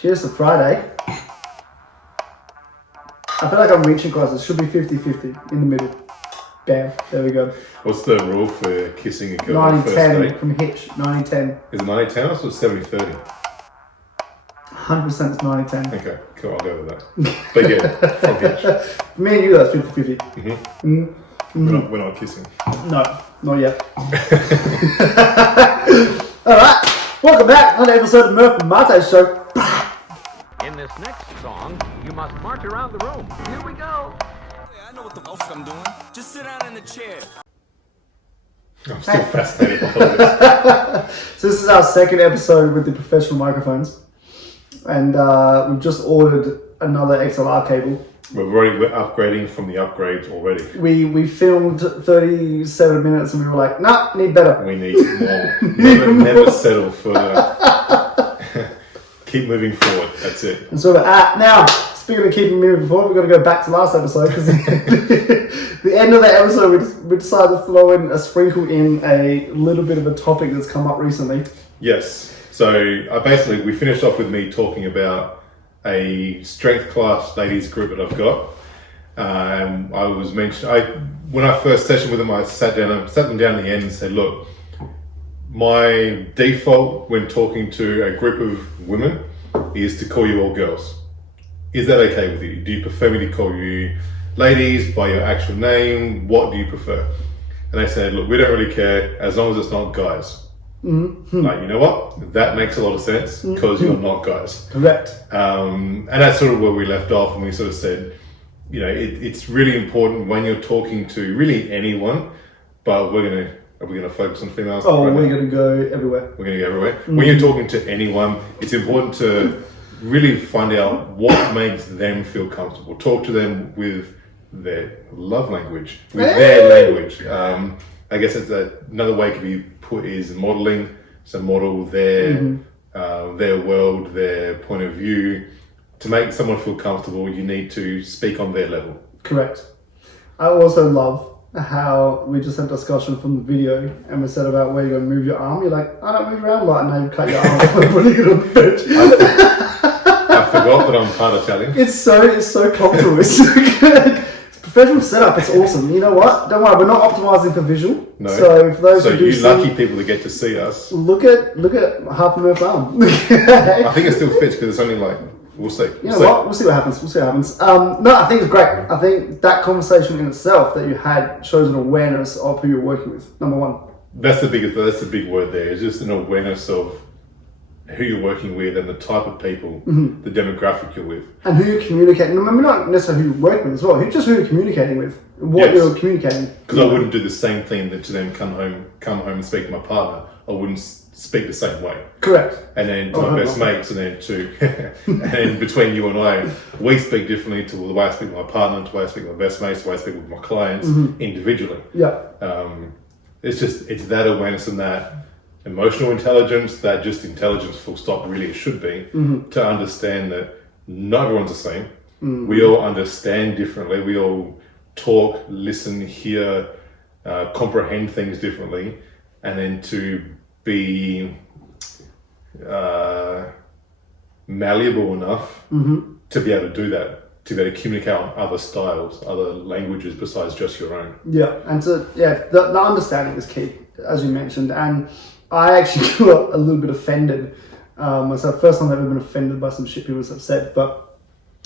Cheers to Friday. I feel like I'm reaching close. It should be 50-50 in the middle. Bam. There we go. What's the rule for kissing a girl on the first 90-10 date? from Hitch. 90-10. Is it 90-10 or 70-30? 100% it's 90-10. Okay, cool. I'll go with that. But yeah, from Hitch. For me and you, that's 50-50. We're not kissing. No, not yet. Alright, welcome back. Another episode of Murph and Mitise show. In this next song, you must march around the room. Here we go. I know what the f I'm doing. Just sit down in the chair. I'm still fascinated by all this. So this is our second episode with the professional microphones. And we've just ordered another XLR cable. We're upgrading from the upgrades already. We filmed 37 minutes and we were like, nah, need better. We need more. Never settle for keep moving forward. That's it. And so we're at now. Speaking of keeping moving forward, we've got to go back to last episode because the end of the episode we decided to throw in a sprinkle in a little bit of a topic that's come up recently. Yes. So basically we finished off with me talking about a strength class ladies group that I've got. I was when I first session with them, I sat them down at the end and said, look, my default when talking to a group of women is to call you all girls. Is that okay with you? Do you prefer me to call you ladies by your actual name? What do you prefer? And they said, look, we don't really care as long as it's not guys. Mm-hmm. Like, you know what? That makes a lot of sense because you're not guys. Correct. And that's sort of where we left off, and we sort of said, you know, it's really important when you're talking to really anyone, but are we going to focus on females? Oh, we're going to go everywhere. We're going to go everywhere. When you're talking to anyone, it's important to really find out what makes them feel comfortable. Talk to them with their love language, with their language. I guess it's another way it could be put is modeling. So model their world, their point of view. To make someone feel comfortable, you need to speak on their level. Correct. I also love how we just had a discussion from the video and we said about where you're going to move your arm. You're like, I don't move your arm a lot, and now you cut your arm off and putting it on the bench. I forgot that I'm part Italian. It's so comfortable. It's so good. Professional setup, it's awesome. You know what? Don't worry, we're not optimizing for visual. No. So for those who do you lucky people that get to see us. Look at half of Murph's arm. I think it still fits because it's only like, we'll see. You know what? We'll see what happens. No, I think it's great. I think that conversation in itself that you had shows an awareness of who you're working with. Number one. That's the big word there. It's just an awareness of who you're working with and the type of people, the demographic you're with. And who you're communicating. Remember, not necessarily who you're working with as well. Just who you're communicating with. What you're communicating. Because I wouldn't do the same thing that to them come home and speak to my partner. I wouldn't speak the same way. Correct. And then to my best mates, and then and then between you and I, we speak differently to the way I speak with my partner, to the way I speak with my best mates, to the way I speak with my clients individually. Yeah. It's that awareness and that emotional intelligence, that just intelligence full stop really it should be, to understand that not everyone's the same. We all understand differently. We all talk, listen, hear, comprehend things differently, and then to be malleable enough to be able to do that, to be able to communicate on other styles, other languages besides just your own. Yeah, and the understanding is key, as you mentioned, and I actually got a little bit offended myself. First time I've ever been offended by some shit people have said, but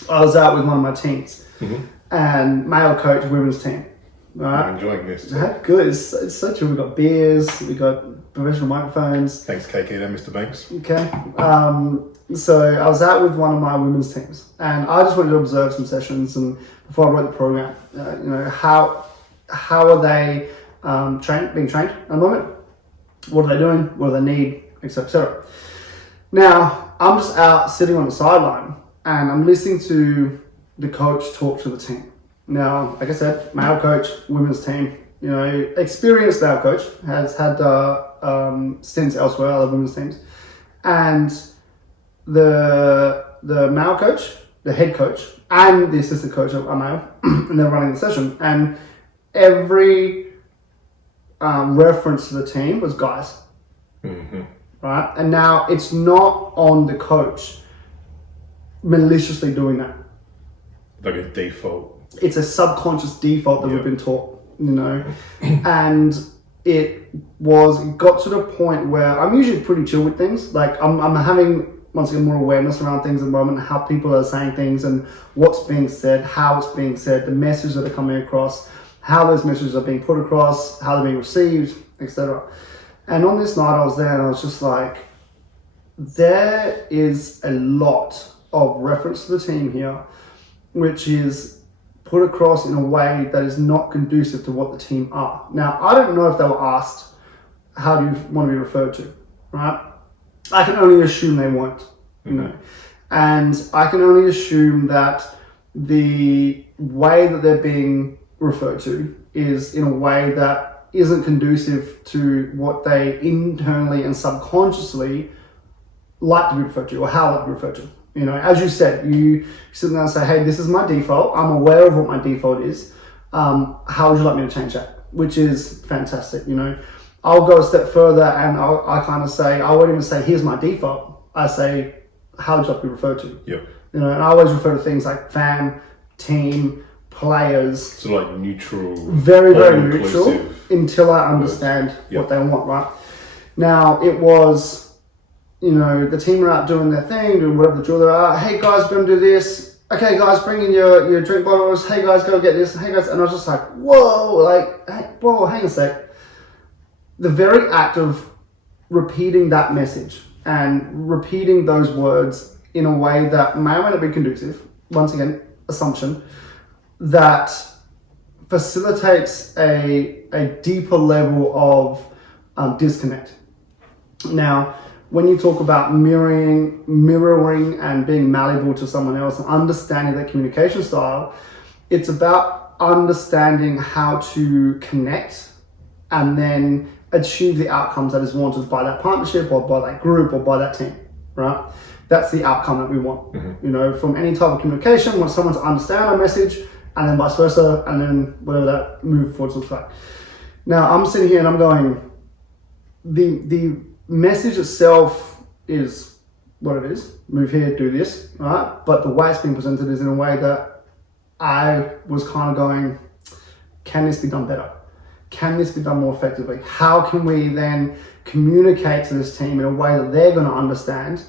I was out with one of my teams, and male coach, women's team. Right? I'm enjoying this. Good. It's so true. We got beers, we got professional microphones. Thanks, KK, and Mr. Banks. Okay. So I was out with one of my women's teams, and I just wanted to observe some sessions. And before I wrote the program, you know, how are they being trained at the moment? What are they doing? What do they need? Etc. Etc. Now I'm just out sitting on the sideline, and I'm listening to the coach talk to the team. Now, like I said, male coach, women's team. You know, experienced male coach has had stints elsewhere, other women's teams, and the male coach, the head coach, and the assistant coach are male, and they're running the session. And every reference to the team was guys, right? And now it's not on the coach maliciously doing that. Like a default. It's a subconscious default that we've been taught, you know, and it got to the point where I'm usually pretty chill with things. Like I'm having, once again, more awareness around things at the moment, how people are saying things and what's being said, how it's being said, the messages that are coming across, how those messages are being put across, how they're being received, etc. And on this night I was there and I was just like, there is a lot of reference to the team here, which is put across in a way that is not conducive to what the team are. Now, I don't know if they were asked, how do you want to be referred to, right? I can only assume they weren't, you know. And I can only assume that the way that they're being referred to is in a way that isn't conducive to what they internally and subconsciously like to be referred to, or how they like to be referred to. You know, as you said, you sit there and say, hey, this is my default. I'm aware of what my default is. How would you like me to change that? Which is fantastic, you know. I'll go a step further and I kind of say, I won't even say, here's my default. I say, how would you like to be referred to? Yeah. You know, and I always refer to things like fam, team, players. So like neutral. Very, very neutral until I understand what they want, right? Now, it was, you know, the team are out doing their thing, doing whatever the drill they are. Hey guys, we're going to do this. Okay guys, bring in your drink bottles. Hey guys, go get this. Hey guys, and I was just like, whoa, like, hey, whoa, hang a sec. The very act of repeating that message and repeating those words in a way that may or may not be conducive, once again, assumption, that facilitates a deeper level of disconnect. Now, when you talk about mirroring and being malleable to someone else and understanding their communication style, it's about understanding how to connect and then achieve the outcomes that is wanted by that partnership or by that group or by that team, right? That's the outcome that we want. You know, from any type of communication, we want someone to understand our message and then vice versa, and then whatever that move forward looks like. Now, I'm sitting here and I'm going, the message itself is what it is. Move here, do this, right? But the way it's being presented is in a way that I was kind of going, can this be done better? Can this be done more effectively? How can we then communicate to this team in a way that they're going to understand,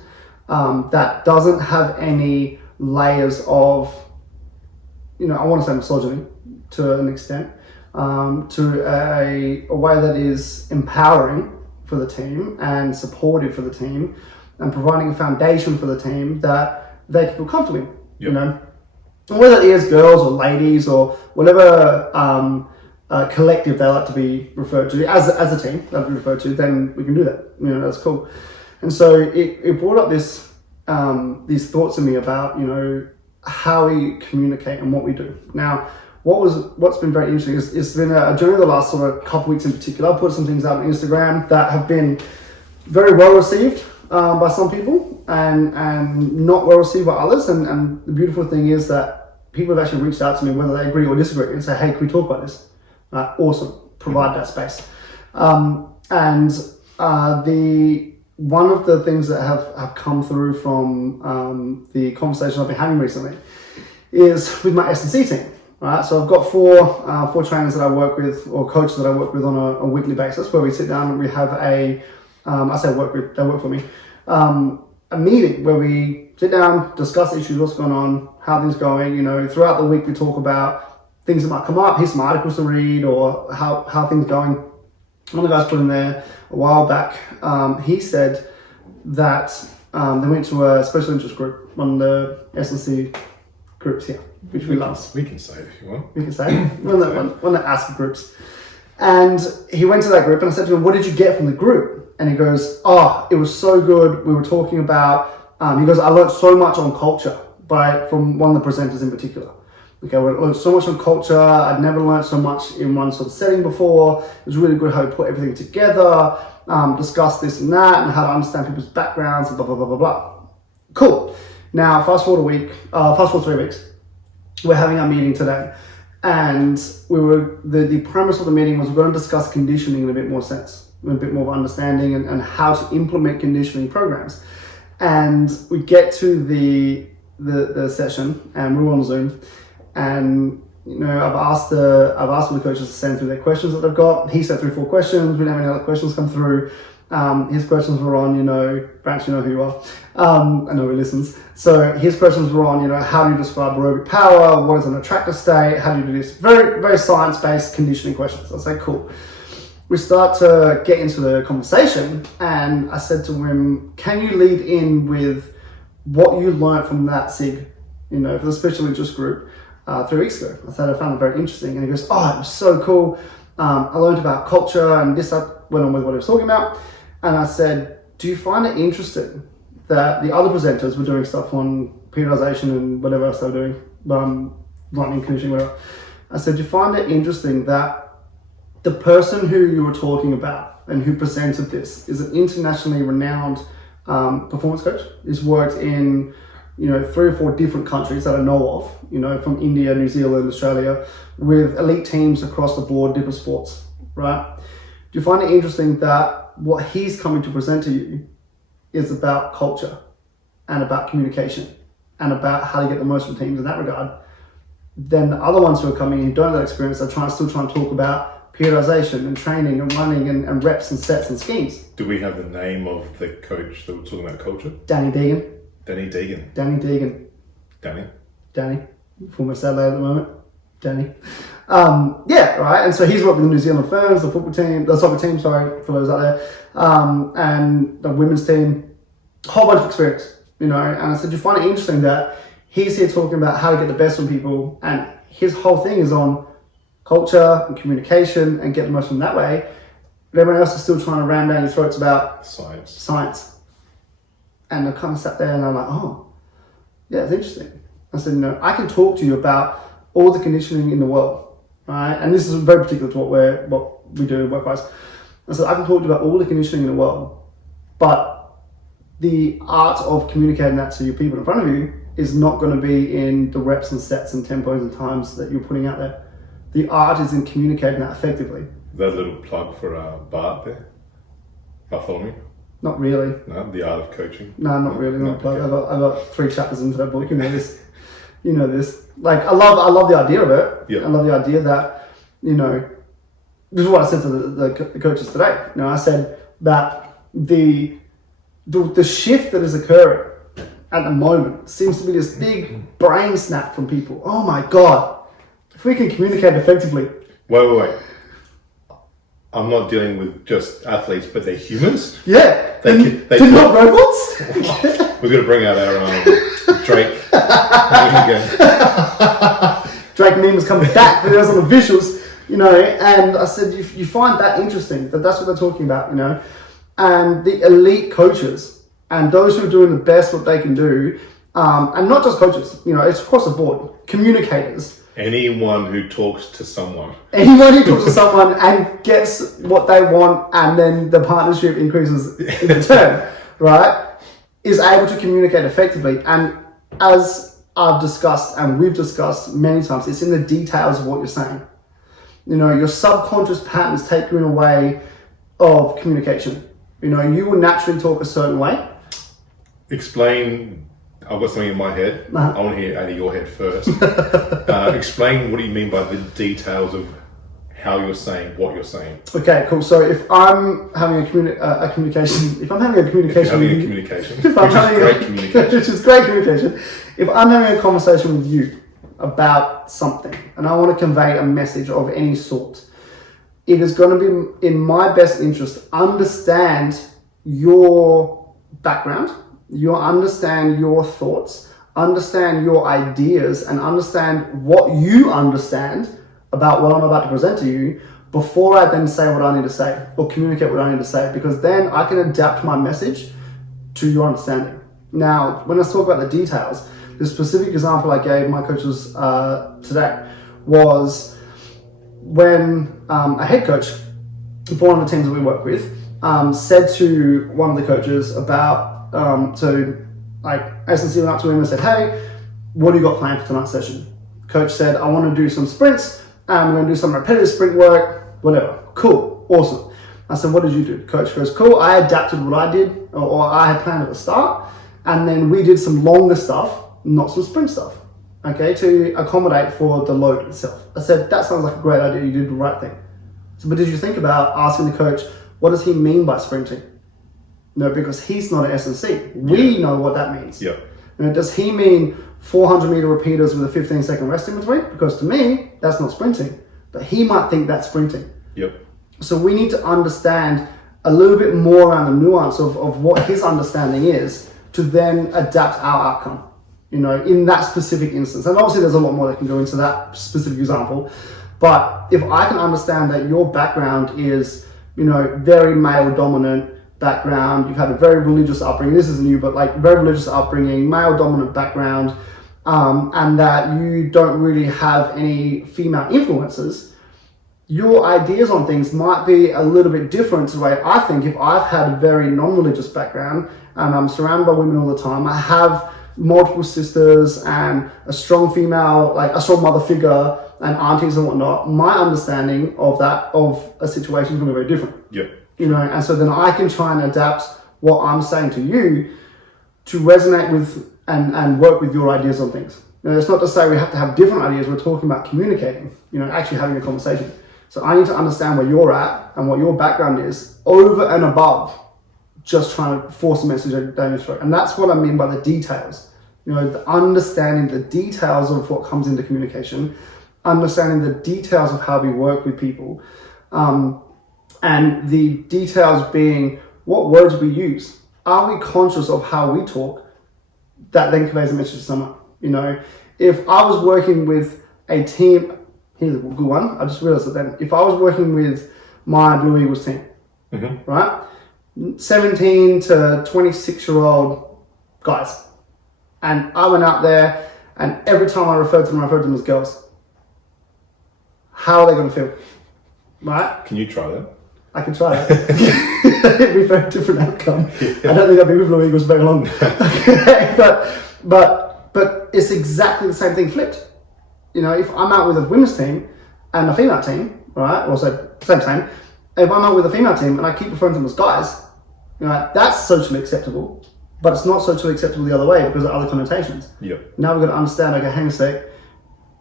that doesn't have any layers of, you know, I want to say misogyny to an extent, to a way that is empowering for the team and supportive for the team and providing a foundation for the team that they can feel comfortable in, you know. And whether it is girls or ladies or whatever collective they like to be referred to, as a team they like to be referred to, then we can do that. You know, that's cool. And so it brought up this these thoughts in me about, you know, how we communicate and what we do. Now, what's been very interesting is it's been a journey the last sort of couple weeks in particular. I put some things out on Instagram that have been very well received by some people and not well received by others. And the beautiful thing is that people have actually reached out to me, whether they agree or disagree, and say, hey, can we talk about this? Awesome, provide that space. One of the things that have come through from the conversation I've been having recently is with my S&C team. Right, so I've got four trainers that I work with, or coaches that I work with on a weekly basis, where we sit down and we have I say work with, they work for me, a meeting where we sit down, discuss issues, what's going on, how things going. You know, throughout the week we talk about things that might come up, here's some articles to read, or how things going. One of the guys put in there a while back, he said that they went to a special interest group, one of the S&C groups here, which we love. We can say it if you want. We can say it. One of the ASK groups. And he went to that group and I said to him, what did you get from the group? And he goes, oh, it was so good. We were talking about, he goes, I learned so much on culture from one of the presenters in particular. Okay, we learned so much on culture. I'd never learned so much in one sort of setting before. It was really good how he put everything together, discussed this and that, and how to understand people's backgrounds and blah, blah, blah, blah, blah. Cool. Now, fast forward 3 weeks, we're having our meeting today. And the premise of the meeting was we're going to discuss conditioning in a bit more sense, in a bit more of understanding and how to implement conditioning programs. And we get to the the session, and we were on Zoom, and I've asked all the coaches to send through their questions that they've got. He sent through 4 questions. We didn't have any other questions come through. His questions were on, Branch, you know who you are. I know he listens. So his questions were on, how do you describe aerobic power? What is an attractor state? How do you do this? Very, very science-based conditioning questions. I say, cool. We start to get into the conversation, and I said to him, can you lead in with what you learned from that SIG, for the special interest group 3 weeks ago? I said, I found it very interesting. And he goes, oh, it was so cool. I learned about culture, and this, I went on with what he was talking about. And I said, do you find it interesting that the other presenters were doing stuff on periodization and whatever else they were doing, lightning conditioning, whatever. I said, do you find it interesting that the person who you were talking about and who presented this is an internationally renowned performance coach? He's worked in 3 or 4 different countries that I know of, from India, New Zealand, Australia, with elite teams across the board, different sports, right? Do you find it interesting that what he's coming to present to you is about culture and about communication and about how to get the most from teams in that regard? Then the other ones who are coming in who don't have that experience are still trying to talk about periodization and training and running and reps and sets and schemes. Do we have the name of the coach that we're talking about culture? Danny Deegan. Danny Deegan. Danny Deegan. Danny. Former Saturday at the moment. Danny. Yeah, right. And so he's worked with the New Zealand Ferns, the soccer team, sorry, for those out there, and the women's team, a whole bunch of experience, And I said, you find it interesting that he's here talking about how to get the best from people, and his whole thing is on culture and communication and get the most from that way. But everyone else is still trying to ram down your throats about science. And I kind of sat there and I'm like, oh, yeah, it's interesting. I said, I can talk to you about all the conditioning in the world, right? And this is very particular to what we do work-wise. I said, I can talk to you about all the conditioning in the world, but the art of communicating that to your people in front of you is not going to be in the reps and sets and tempos and times that you're putting out there. The art is in communicating that effectively. Is that a little plug for Bart there? Bartholomew? Not really. No, The Art of Coaching? No, not really. Not plug. Okay. I've got 3 chapters into that book. You know this. You know this. Like, I love the idea of it. Yeah. I love the idea that, this is what I said to the coaches today. I said that the shift that is occurring at the moment seems to be this big brain snap from people. Oh my God, if we can communicate effectively. Wait. I'm not dealing with just athletes, but they're humans. Yeah. They're not robots. We're going to bring out our Drake. Drake meme is coming back, but there's on the visuals, and I said, you find that interesting, that's what they're talking about, and the elite coaches and those who are doing the best what they can do, and not just coaches, it's across the board, communicators. Anyone who talks to someone. Anyone who talks to someone and gets what they want, and then the partnership increases in return, right, is able to communicate effectively. And as I've discussed and we've discussed many times, it's in the details of what you're saying. Your subconscious patterns take you in a way of communication. You will naturally talk a certain way. Explain. I've got something in my head. Uh-huh. I want to hear out of your head first. Explain what do you mean by the details of how you're saying what you're saying. Okay, cool. So if I'm having a communication, If having a communication, which is great communication. If I'm having a conversation with you about something and I want to convey a message of any sort, it is going to be in my best interest understand your background, understand your thoughts, understand your ideas, and understand what you understand about what I'm about to present to you before I then say what I need to say or communicate what I need to say, because then I can adapt my message to your understanding. Now, when I talk about the details, the specific example I gave my coaches today was when a head coach for one of the teams that we work with said to one of the coaches about, essentially went up to him and said, hey, what do you got planned for tonight's session? Coach said, I want to do some sprints, we're going to do some repetitive sprint work, whatever. Cool, awesome. I said, what did you do? Coach goes, cool, I adapted what I did or I had planned at the start, and then we did some longer stuff not some sprint stuff, okay, to accommodate for the load itself. I said, that sounds like a great idea, you did the right thing. So, but did you think about asking the coach, what does he mean by sprinting? No, because he's not an S&C. We know what that means. Yeah. You know, does he mean 400 meter repeaters with a 15-second rest in between? Because to me, that's not sprinting. But he might think that's sprinting. Yep. So we need to understand a little bit more around the nuance of what his understanding is to then adapt our outcome, you know, in that specific instance. And obviously there's a lot more that can go into that specific example. But if I can understand that your background is, you know, very male dominant background, you've had a very religious upbringing, this isn't you, but like very religious upbringing, male dominant background, and that you don't really have any female influences, your ideas on things might be a little bit different to the way I think. If I've had a very non-religious background and I'm surrounded by women all the time, I have multiple sisters and a strong female, like a strong mother figure and aunties and whatnot, my understanding of that, of a situation is going to be very different. Yep. You know, and so then I can try and adapt what I'm saying to you to resonate with and work with your ideas on things. You know, it's not to say we have to have different ideas. We're talking about communicating, you know, actually having a conversation. So I need to understand where you're at and what your background is over and above just trying to force a message down your throat. And that's what I mean by the details. You know, the understanding the details of what comes into communication, understanding the details of how we work with people, and the details being what words we use. Are we conscious of how we talk? That then conveys a message to someone. You know, if I was working with a team, here's a good one. I just realized that then, if I was working with my Blue Eagles team, right, 17 to 26-year-old guys, and I went out there, and every time I referred to them as girls. How are they going to feel? Right? Can you try that? I can try it. It'd be a very different outcome. I don't think I'd be with Blue Eagles very long. But it's exactly the same thing flipped. You know, if I'm out with a women's team and a female team, right, also same team, if I'm out with a female team and I keep referring to them as guys, you know, that's socially acceptable, but it's not socially acceptable the other way because of other connotations. Yep. Now we've got to understand, okay, hang a sec,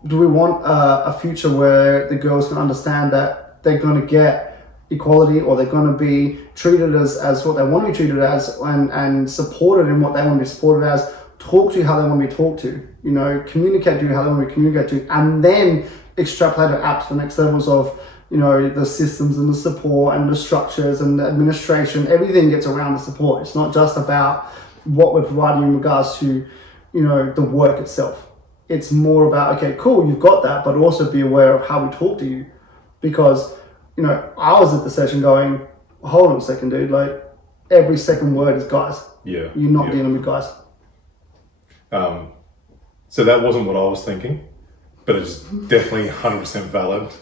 do we want a future where the girls can understand that they're going to get equality, or they're going to be treated as what they want to be treated as, and supported in what they want to be supported as, talk to you how they want to be talked to, you know, communicate to you how they want to be communicated to, and then extrapolate it out to the next levels of, you know, the systems and the support and the structures and the administration. Everything gets around the support. It's not just about what we're providing in regards to, you know, the work itself. It's more about, okay, cool, you've got that, but also be aware of how we talk to you. Because, you know, I was at the session going, hold on a second, dude, like every second word is guys. Yeah. You're not dealing with guys. So that wasn't what I was thinking, but it's definitely 100% valid,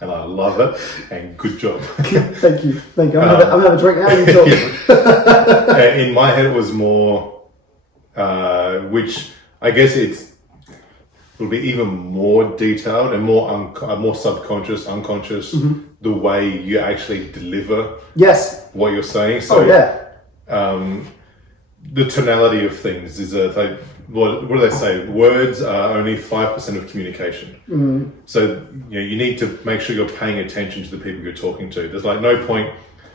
and I love it, and good job. Thank you. I'm having a drink now. You talk. In my head, it was more, which I guess it'll be even more detailed and more subconscious, unconscious, the way you actually deliver what you're saying. So, the tonality of things is like, what do they say? Words are only 5% of communication. So, you know, you need to make sure you're paying attention to the people you're talking to. There's like no point,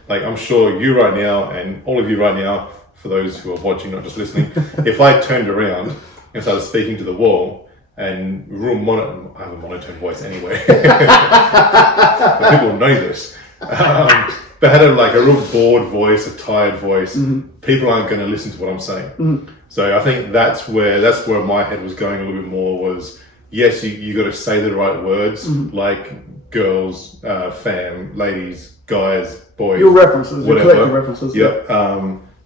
like I'm sure you right now and all of you right now, for those who are watching, not just listening, if I turned around and started speaking to the wall and I have a monotone voice anyway, but people know this. But had a real bored voice, a tired voice, people aren't going to listen to what I'm saying. So I think that's where my head was going a little bit more was, yes, you got to say the right words, like girls, fam, ladies, guys, boys. Your references, whatever. your collective references. Yep.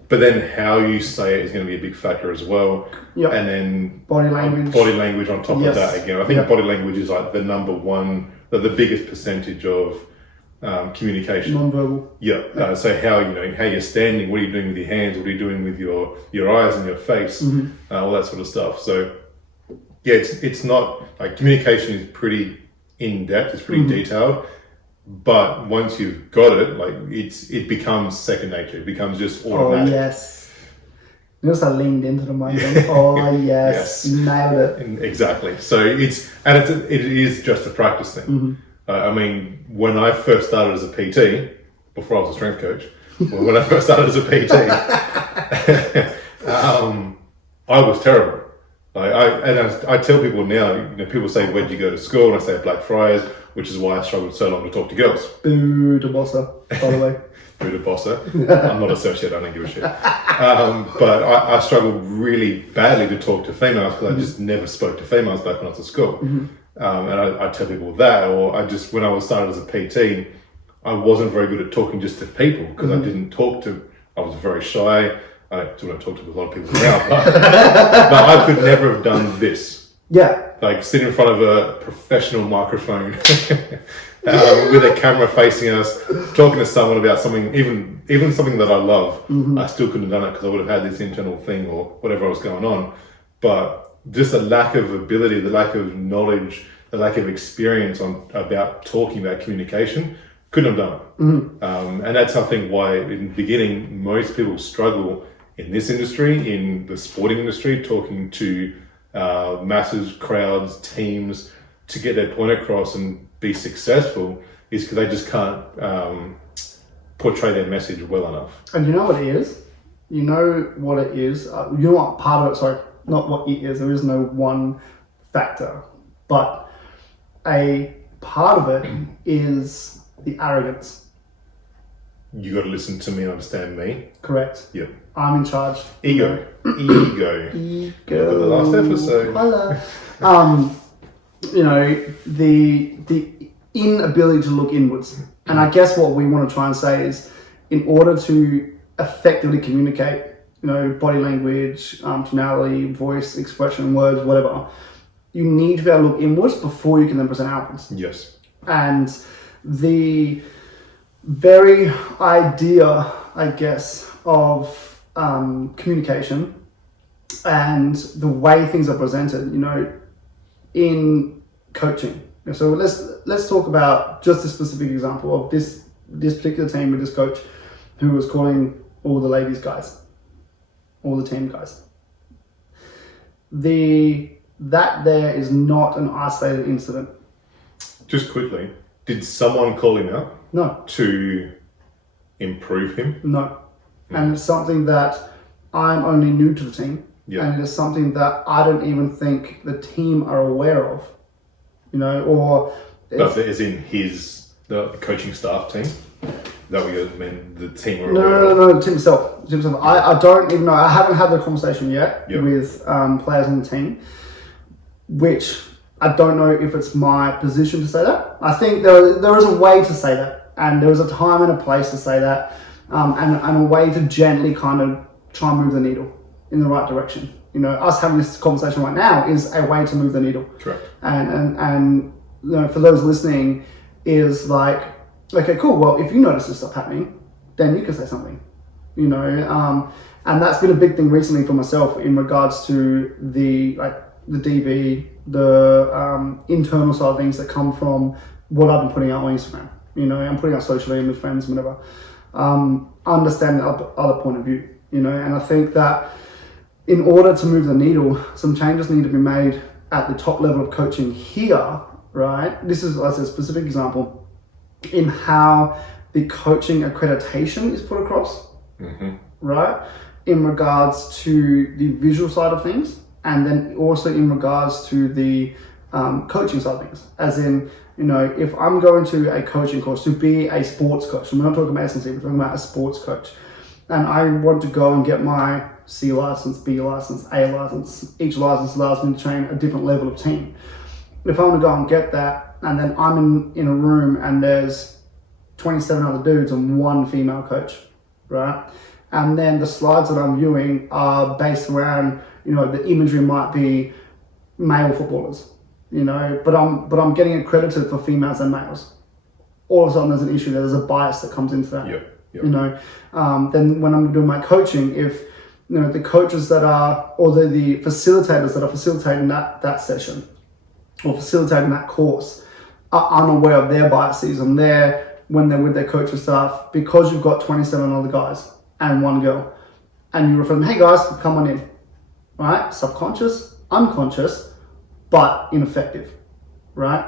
But then how you say it is going to be a big factor as well. Yep. And then body language on top of that again. I think body language is like the number one, the biggest percentage of communication. Non-verbal. Yeah. So how you're standing, what are you doing with your hands, what are you doing with your eyes and your face, all that sort of stuff. So yeah, it's not like communication is pretty in depth, it's pretty detailed, but once you've got it, like it becomes second nature. It becomes just automatic. Oh yes. Notice I leaned into the moment. Oh yes, Yes. nailed it. Exactly. So it is just a practice thing. I mean, when I first started as a PT, before I was a strength coach, when I first started as a PT, I was terrible. I tell people now, people say, where'd you go to school? And I say Blackfriars, which is why I struggled so long to talk to girls. Boo to Bossa, by the way. Boo to Bossa. I'm not associated, I don't give a shit. But I struggled really badly to talk to females because I just never spoke to females back when I was at school. And I tell people that, or when I was started as a PT, I wasn't very good at talking just to people because I was very shy. I still don't talk to a lot of people now, but I could never have done this. Yeah. Like sit in front of a professional microphone with a camera facing us, talking to someone about something, even something that I love. I still couldn't have done it because I would have had this internal thing or whatever was going on. But just a lack of ability, the lack of knowledge, the lack of experience about talking about communication, couldn't have done it. And that's something why in the beginning, most people struggle in this industry, in the sporting industry, talking to masses, crowds, teams, to get their point across and be successful, is because they just can't portray their message well enough. And you know what it is? You know what it is? You know what part of it, sorry, not what it is, there is no one factor, but a part of it is the arrogance. You got to listen to me and understand me. Correct. Yep. I'm in charge. Ego. Ego. Look at the last episode. Hello. The inability to look inwards. And I guess what we want to try and say is, in order to effectively communicate, body language, tonality, voice, expression, words, whatever, you need to be able to look inwards before you can then present outwards. Yes. And the very idea, I guess, of communication and the way things are presented, in coaching. So let's talk about just a specific example of this particular team with this coach who was calling all the ladies guys, all the team guys. That there is not an isolated incident. Just quickly, did someone call him out? No. To improve him? No. And it's something that I'm only new to the team. Yeah. And it is something that I don't even think the team are aware of. Or... But as in the coaching staff team? That we mean the team are aware No, of? the team itself. I don't even know. I haven't had the conversation yet with players on the team, which I don't know if it's my position to say that. I think there is a way to say that, and there is a time and a place to say that, and a way to gently kind of try and move the needle in the right direction. Us having this conversation right now is a way to move the needle. Correct. And for those listening, is like, okay, cool. Well, if you notice this stuff happening, then you can say something. And that's been a big thing recently for myself in regards to the DB, the internal side of things that come from what I've been putting out on Instagram. I'm putting out socially and with friends and whatever. Understand the other point of view. And I think that in order to move the needle, some changes need to be made at the top level of coaching here, right? This is, as a specific example, in how the coaching accreditation is put across, right? In regards to the visual side of things, and then also in regards to the coaching side of things. As in, if I'm going to a coaching course to be a sports coach, and we're not talking about S&C, we're talking about a sports coach, and I want to go and get my C license, B license, A license, each license allows me to train a different level of team. If I want to go and get that, and then I'm in a room and there's 27 other dudes and one female coach, right? And then the slides that I'm viewing are based around, the imagery might be male footballers, but I'm getting accredited for females and males. All of a sudden there's an issue, there's a bias that comes into that. Then when I'm doing my coaching, if the coaches that are, or the facilitators that are facilitating that session or facilitating that course are unaware of their biases and when they're with their coaching staff, because you've got 27 other guys and one girl, and you refer them, hey guys, come on in, right? Subconscious, unconscious, but ineffective, right?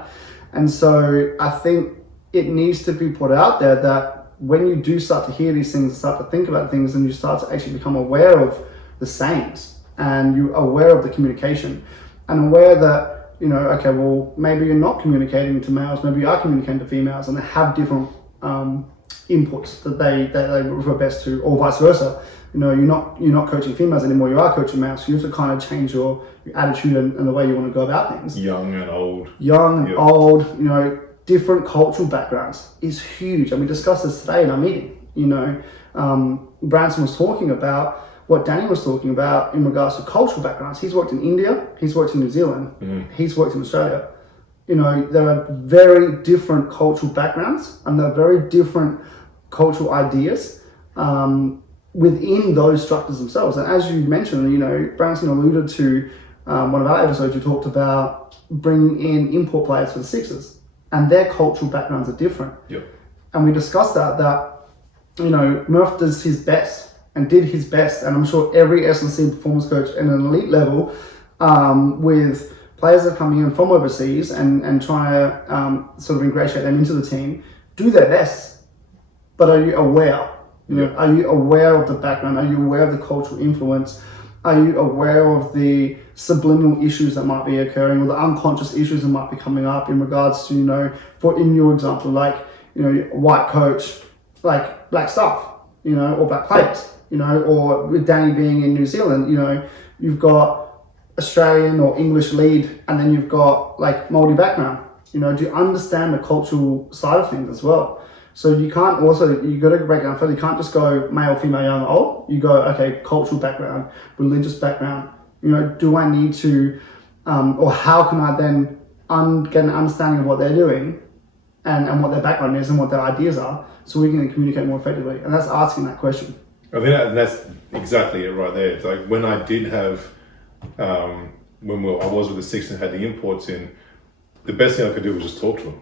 And so I think it needs to be put out there that when you do start to hear these things, start to think about things, and you start to actually become aware of the sayings, and you're aware of the communication, and aware that, you know, okay, well, maybe you're not communicating to males, maybe you are communicating to females, and they have different inputs that they refer best to, or vice versa. You know, you're not coaching females anymore, you are coaching males, so you have to kind of change your attitude and the way you want to go about things. Young and old. Old, you know, different cultural backgrounds is huge, and we discussed this today in our meeting. You know, Branson was talking about what Danny was talking about in regards to cultural backgrounds. He's worked in India, he's worked in New Zealand, he's worked in Australia. You know, there are very different cultural backgrounds, and there are very different cultural ideas within those structures themselves. And as you mentioned, you know, Branson alluded to one of our episodes, you talked about bringing in import players for the Sixers, and their cultural backgrounds are different. Yep. And we discussed that, you know, Murph does his best and did his best, and I'm sure every S&C performance coach at an elite level with players that are coming in from overseas and trying to sort of ingratiate them into the team, do their best. But are you aware? You know, are you aware of the background? Are you aware of the cultural influence? Are you aware of the subliminal issues that might be occurring, or the unconscious issues that might be coming up in regards to, you know, for in your example, like, you know, white coach, like black staff, you know, or black players, you know, or with Danny being in New Zealand, you know, you've got Australian or English lead, and then you've got like Māori background. You know, do you understand the cultural side of things as well? So you can't also, you got to break down further. You can't just go male, female, young, old. You go, okay, cultural background, religious background. You know, do I need to, or how can I then get an understanding of what they're doing and what their background is and what their ideas are, so we can communicate more effectively? And that's asking that question. I think that's exactly it right there. It's like when I did have, I was with the Six and had the imports in, the best thing I could do was just talk to them.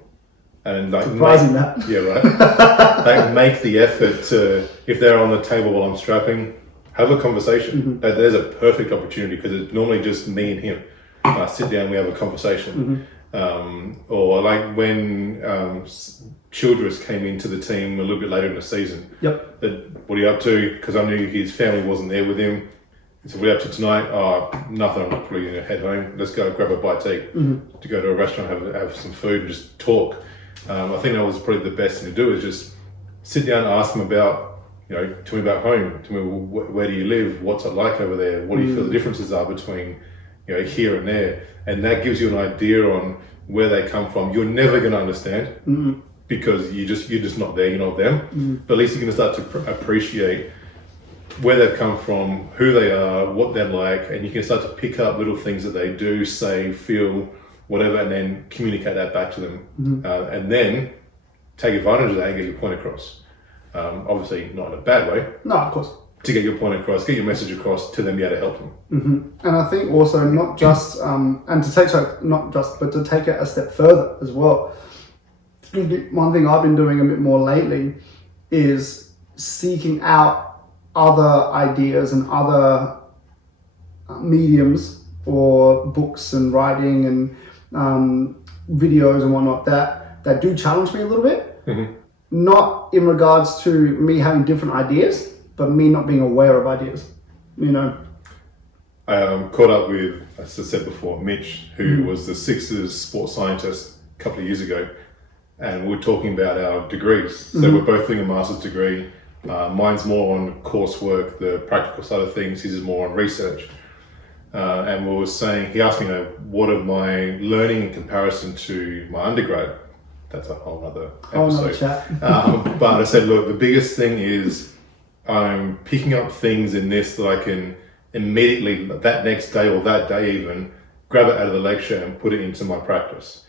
And like surprising that. Yeah, right. They make the effort to, if they're on the table while I'm strapping, have a conversation. There's a perfect opportunity, because it's normally just me and him. I sit down, we have a conversation. Or like when Childress came into the team a little bit later in the season. Yep. What are you up to? Because I knew his family wasn't there with him. He said, what are you up to tonight? Oh, nothing, I'm probably going to head home. Let's go grab a bite to eat. To go to a restaurant, have some food and just talk. I think that was probably the best thing to do, is just sit down and ask them about, you know, tell me about home, tell me where do you live, what's it like over there, what do you feel the differences are between, you know, here and there, and that gives you an idea on where they come from. You're never going to understand because you're just not there, you're not them, but at least you're going to start to appreciate where they've come from, who they are, what they're like, and you can start to pick up little things that they do, say, feel, whatever, and then communicate that back to them, and then take advantage of that and get your point across. Obviously, not in a bad way. No, of course. To get your point across, get your message across to them, be able to help them. And I think also not just, and to take, so not just, but to take it a step further as well. One thing I've been doing a bit more lately is seeking out other ideas and other mediums, or books and writing and videos and whatnot that do challenge me a little bit. Not in regards to me having different ideas, but me not being aware of ideas, you know. I caught up with, as I said before, Mitch, who was the Sixers sports scientist a couple of years ago, and we were talking about our degrees. So we're both doing a master's degree. Mine's more on coursework, the practical side of things. His is more on research. And we were saying, he asked me, you know, what of my learning in comparison to my undergrad. That's a whole other episode. Chat. But I said, look, the biggest thing is I'm picking up things in this that I can immediately, that next day or that day even, grab it out of the lecture and put it into my practice.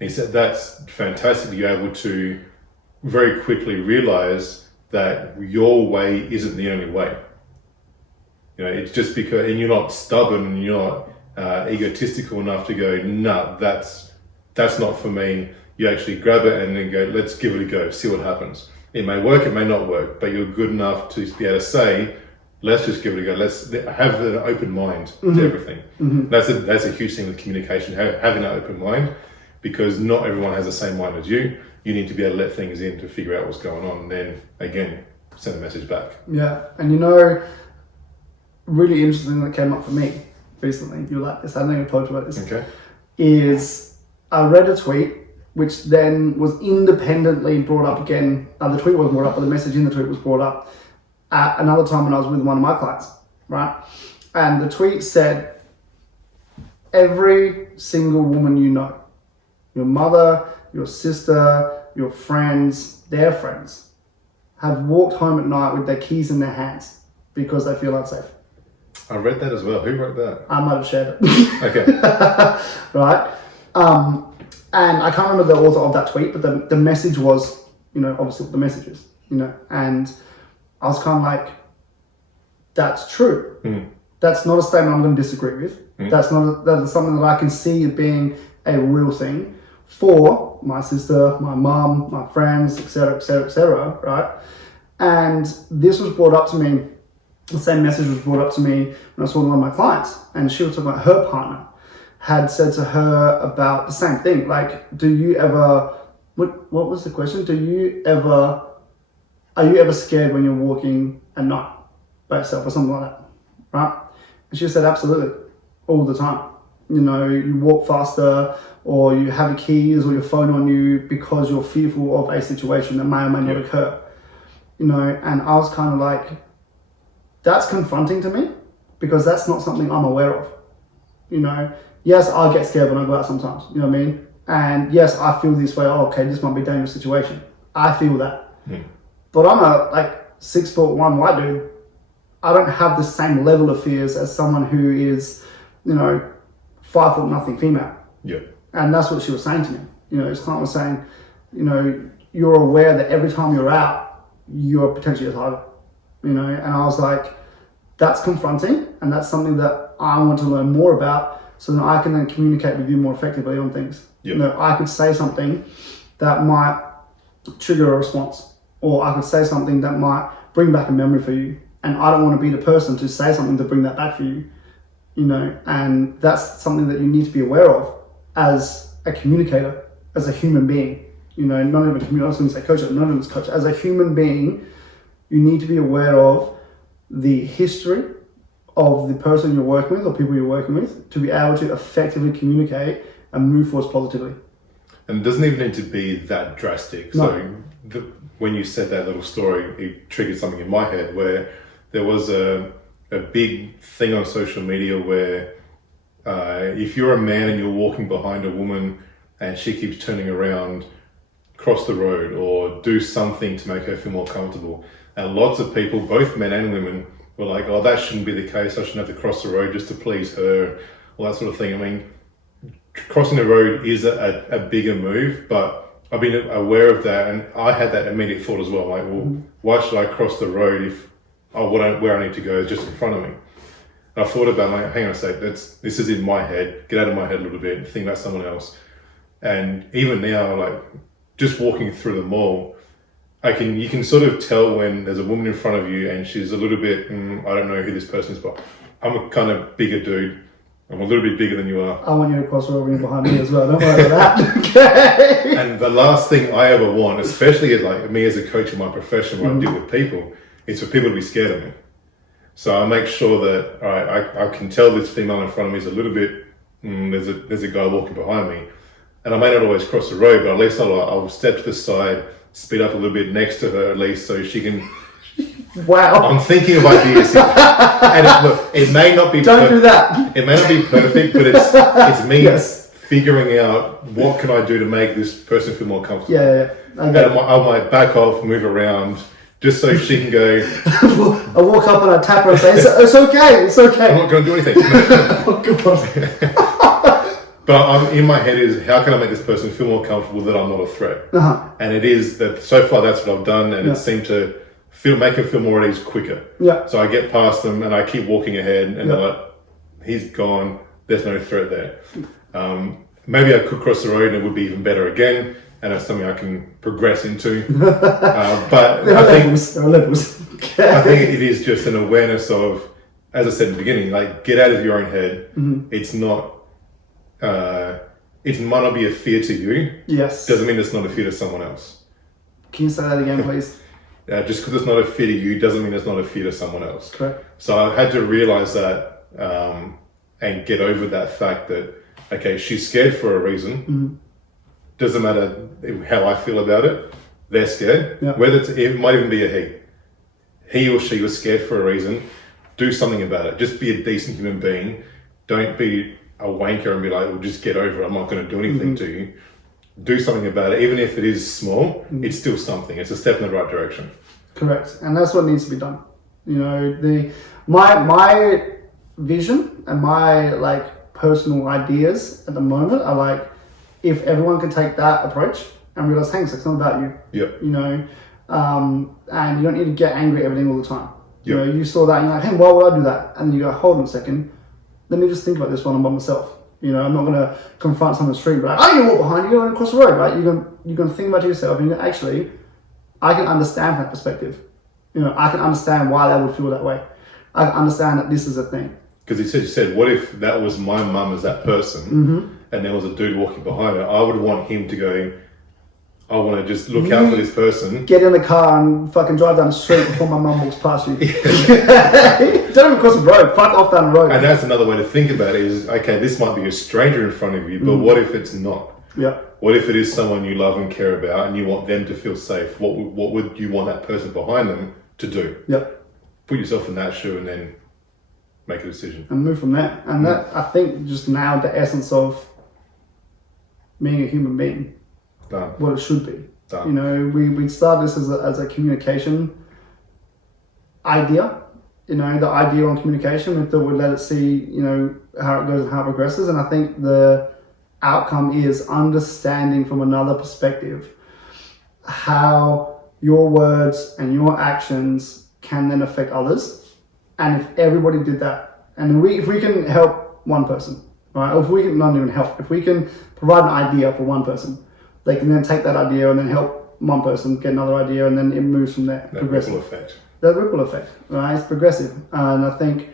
And he said, that's fantastic. You're able to very quickly realize that your way isn't the only way. You know, it's just because, and you're not stubborn, and you're not egotistical enough to go, no, that's not for me. You actually grab it and then go, let's give it a go, see what happens. It may work, it may not work, but you're good enough to be able to say, let's just give it a go. Let's have an open mind to everything. That's a huge thing with communication, having an open mind, because not everyone has the same mind as you. You need to be able to let things in to figure out what's going on, and then again send a message back. Yeah, and you know, really interesting that came up for me recently. You like this? I don't think I told you about this. Okay. Is I read a tweet which then was independently brought up again. The tweet wasn't brought up, but the message in the tweet was brought up at another time when I was with one of my clients, right? And the tweet said, every single woman you know, your mother, your sister, your friends, their friends, have walked home at night with their keys in their hands because they feel unsafe. I read that as well. Who wrote that? I might have shared it. Okay. Right? And I can't remember the author of that tweet, but the message was, you know, obviously what the message is, you know, and I was kind of like, that's true. That's not a statement I'm going to disagree with. That is something that I can see as being a real thing for my sister, my mum, my friends, etc., etc., etc., right? And this was brought up to me, the same message was brought up to me when I was talking to one of my clients, and she was talking about her partner had said to her about the same thing. Like, do you ever, what was the question? Are you ever scared when you're walking at night by yourself or something like that, right? And she said, absolutely, all the time. You know, you walk faster, or you have your keys or your phone on you because you're fearful of a situation that may or may not occur. You know, and I was kind of like, that's confronting to me because that's not something I'm aware of. You know, yes, I get scared when I go out sometimes, you know what I mean? And yes, I feel this way, oh, okay, this might be a dangerous situation. I feel that. But I'm a 6'1" white dude. I don't have the same level of fears as someone who is, you know, 5 foot nothing female. Yeah. And that's what she was saying to me. You know, it's kind of saying, you know, you're aware that every time you're out, you're potentially a target. You know, and I was like, that's confronting, and that's something that I want to learn more about, so that I can then communicate with you more effectively on things. Yep. You know, I could say something that might trigger a response, or I could say something that might bring back a memory for you, and I don't want to be the person to say something to bring that back for you. You know, and that's something that you need to be aware of as a communicator, as a human being. You know, not even a communicator, I was going to say coach, not even as a coach. As a human being, you need to be aware of the history of the person you're working with or people you're working with to be able to effectively communicate and move forward positively. And it doesn't even need to be that drastic. No. So when you said that little story, it triggered something in my head where there was a big thing on social media where if you're a man and you're walking behind a woman and she keeps turning around, cross the road or do something to make her feel more comfortable. And lots of people, both men and women, were like, oh, that shouldn't be the case. I shouldn't have to cross the road just to please her, all that sort of thing. I mean, crossing the road is a bigger move, but I've been aware of that, and I had that immediate thought as well. Like, well, why should I cross the road if where I need to go is just in front of me? And I thought about, like, hang on a sec, this is in my head. Get out of my head a little bit, think about someone else. And even now, like, just walking through the mall, you can sort of tell when there's a woman in front of you and she's a little bit, I don't know who this person is, but I'm a kind of bigger dude. I'm a little bit bigger than you are. I want you to cross over in behind me as well. Don't worry about that. Okay. And the last thing I ever want, especially as like me as a coach in my profession where I deal with people, is for people to be scared of me. So I make sure that, all right, I can tell this female in front of me is a little bit, there's a guy walking behind me. And I may not always cross the road, but at least I'll step to the side, speed up a little bit next to her at least so she can... Wow. I'm thinking of ideas here. And it may not be... Don't do that. It may not be perfect, but it's me figuring out what can I do to make this person feel more comfortable. Yeah. Okay. And I might back off, move around, just so she can go... I walk up and I tap her and say, it's okay, it's okay. I'm not going to do anything. Oh, God. But I'm in my head is, how can I make this person feel more comfortable that I'm not a threat? Uh-huh. And it is that so far that's what I've done, and it seemed to make them feel more at ease quicker. Yeah. So I get past them and I keep walking ahead, and they're like, he's gone, there's no threat there. Maybe I could cross the road and it would be even better again. and it's something I can progress into. But There are I think levels. There are levels. I think it is just an awareness of, as I said in the beginning, like get out of your own head. It's not. It might not be a fear to you. Yes. Doesn't mean it's not a fear to someone else. Can you say that again, please? Just because it's not a fear to you doesn't mean it's not a fear to someone else. Correct. So I had to realize that and get over that fact that, okay, she's scared for a reason. Doesn't matter how I feel about it. They're scared. Yeah. Whether it might even be a he. He or she was scared for a reason. Do something about it. Just be a decent human being. Don't be a wanker and be like, well, just get over it. I'm not going to do anything to you. Do something about it. Even if it is small, it's still something. It's a step in the right direction. Correct. And that's what needs to be done. You know, my vision and my like personal ideas at the moment are like, if everyone can take that approach and realize, hey, it's not about you. Yep. You know, and you don't need to get angry at everything all the time. You Yep. know, you saw that and you're like, hey, why would I do that? And then you go, hold on a second. Let me just think about this when I'm by myself. You know, I'm not going to confront someone on the street, but like, I'm going to walk behind you, you're going to cross the road, right? You're going to think about yourself and you're actually, I can understand from that perspective. You know, I can understand why they would feel that way. I can understand that this is a thing. Because you said, what if that was my mum as that person and there was a dude walking behind her? I would want him to go, I want to just look out for this person. Get in the car and fucking drive down the street before my mum walks past you. Don't even cross the road. Fuck off down the road. And that's another way to think about it is, okay, this might be a stranger in front of you, but what if it's not? Yeah. What if it is someone you love and care about and you want them to feel safe? What would you want that person behind them to do? Yeah. Put yourself in that shoe and then make a decision. And move from there. And that, I think, just nailed the essence of being a human being. Done. What it should be. Done. You know, we started this as a communication idea. You know, the idea on communication, we thought we'd let it see, you know, how it goes and how it progresses. And I think the outcome is understanding from another perspective how your words and your actions can then affect others. And if everybody did that, and if we can help one person, right, or if we can not even help, if we can provide an idea for one person, they can then take that idea and then help one person get another idea, and then it moves from there. That Progressive. ripple effect. That ripple effect, right? It's progressive. And I think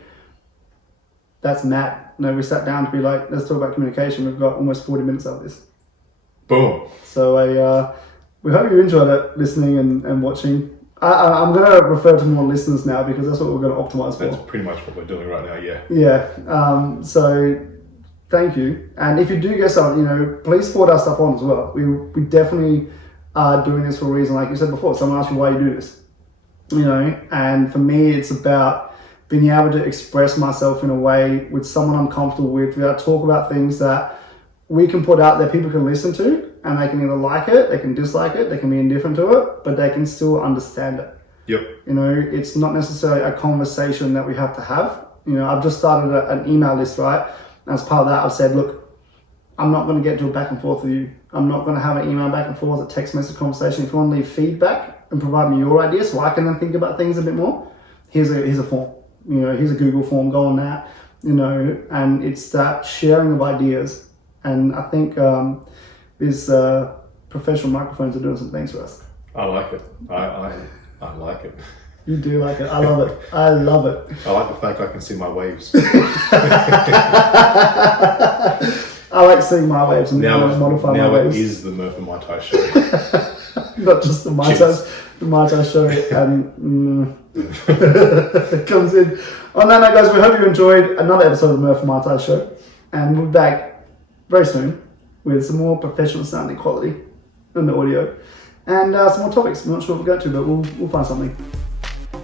that's mad. You know, we sat down to be like, let's talk about communication. We've got almost 40 minutes out of this. Boom. So we hope you enjoyed it, listening and watching. I'm going to refer to more listeners now because that's what we're going to optimize for. That's pretty much what we're doing right now, yeah. Yeah. So thank you. And if you do get something, you know, please forward our stuff on as well. We definitely are doing this for a reason. Like you said before, someone asked you why you do this. You know, and for me, it's about being able to express myself in a way with someone I'm comfortable with. We got to talk about things that we can put out there, people can listen to, and they can either like it, they can dislike it, they can be indifferent to it, but they can still understand it. Yep. You know, it's not necessarily a conversation that we have to have. You know, I've just started an email list, right? As part of that, I've said, look, I'm not going to get to a back and forth with you. I'm not going to have an email back and forth, a text message conversation. If you want to leave feedback and provide me your ideas so I can then think about things a bit more, here's a form. You know, here's a Google form, go on that. You know, and it's that sharing of ideas. And I think these professional microphones are doing some things for us. I like it. I like it. You do like it. I love it. I love it. I like the fact I can see my waves. I like seeing my waves and modify my waves. Now it is the Murph and Mitise show. Not just the Mitise show. And it comes in. On that note, guys, we hope you enjoyed another episode of the Murph and Mitise show. And we'll be back very soon with some more professional sounding quality in the audio. And some more topics. I'm not sure what we're going to, but we'll find something.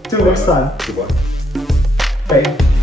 Till next time. Goodbye. Bye.